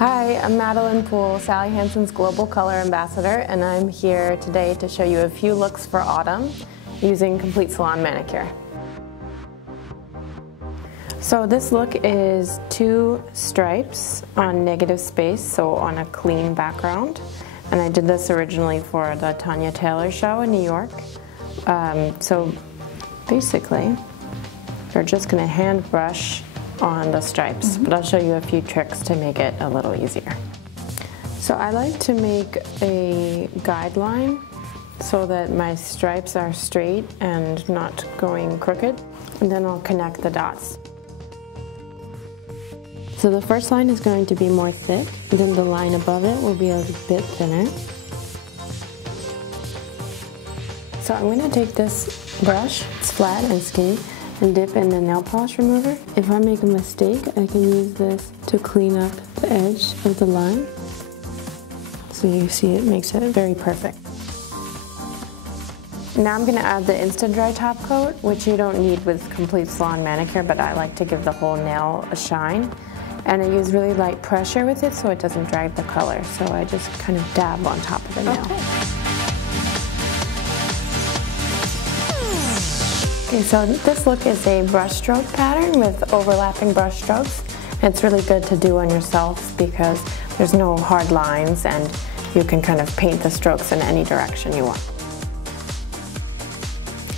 Hi, I'm Madeline Poole, Sally Hansen's Global Color Ambassador, and I'm here today to show you a few looks for autumn using Complete Salon Manicure. So this look is 2 stripes on negative space, so on a clean background. And I did this originally for the Tanya Taylor show in New York. So basically, you're just going to hand brush on the stripes, but I'll show you a few tricks to make it a little easier. So I like to make a guideline so that my stripes are straight and not going crooked, and then I'll connect the dots. So the first line is going to be more thick, and then the line above it will be a bit thinner. So I'm going to take this brush, it's flat and skinny, and dip in the nail polish remover. If I make a mistake, I can use this to clean up the edge of the line. So you see it makes it very perfect. Now I'm going to add the Insta-Dri top coat, which you don't need with Complete Salon Manicure, but I like to give the whole nail a shine. And I use really light pressure with it so it doesn't drag the color. So I just kind of dab on top of the nail. Okay, so this look is a brush stroke pattern with overlapping brush strokes. It's really good to do on yourself because there's no hard lines and you can kind of paint the strokes in any direction you want.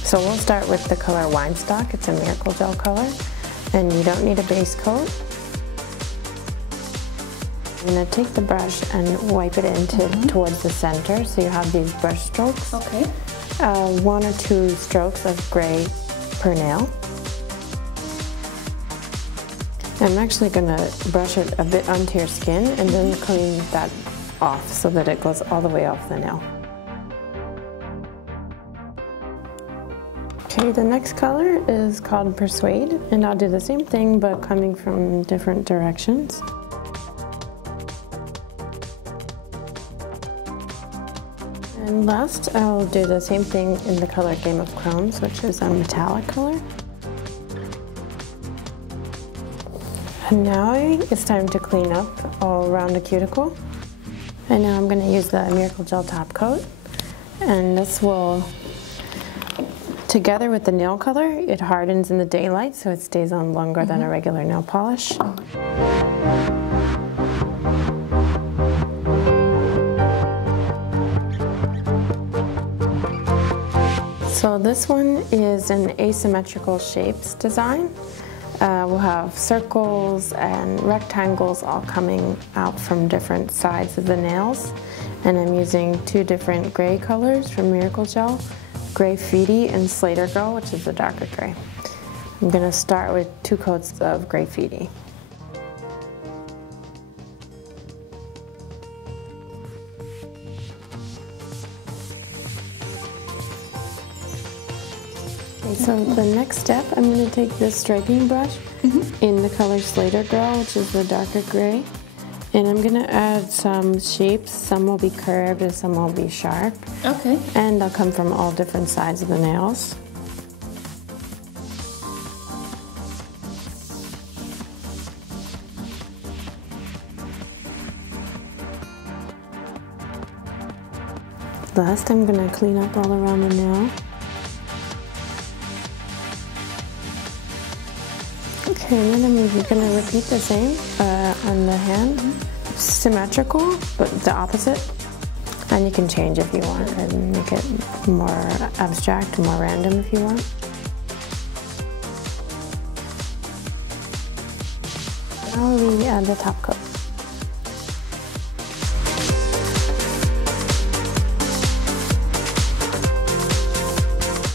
So we'll start with the color Winestock. It's a Miracle Gel color, and you don't need a base coat. I'm going to take the brush and wipe it into towards the center so you have these brush strokes. Okay. 1 or 2 strokes of gray per nail. I'm actually going to brush it a bit onto your skin and then clean that off so that it goes all the way off the nail. Okay, the next color is called Per-Suede, and I'll do the same thing but coming from different directions. And last, I'll do the same thing in the color Game of Chromes, which is a metallic color. And now it's time to clean up all around the cuticle. And now I'm going to use the Miracle Gel top coat. And this will, together with the nail color, it hardens in the daylight so it stays on longer than a regular nail polish. So this one is an asymmetrical shapes design. We'll have circles and rectangles all coming out from different sides of the nails. And I'm using 2 different gray colors from Miracle Gel, Greyfitti and Slate-r Girl, which is the darker gray. I'm going to start with 2 coats of Greyfitti. So the next step, I'm going to take this striping brush in the color Slate-r Girl, which is the darker gray, and I'm going to add some shapes. Some will be curved and some will be sharp. Okay. And they'll come from all different sides of the nails. Last, I'm going to clean up all around the nail. Okay, and then I'm going to repeat the same on the hand. Symmetrical, but the opposite. And you can change if you want and make it more abstract, more random if you want. Now we add the top coat.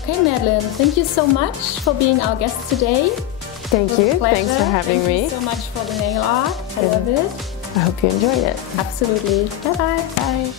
Okay, Madeline, thank you so much for being our guest today. Thank you. Thanks for having me. Thank you so much for the nail art. I love it. I hope you enjoyed it. Absolutely. Bye-bye. Bye.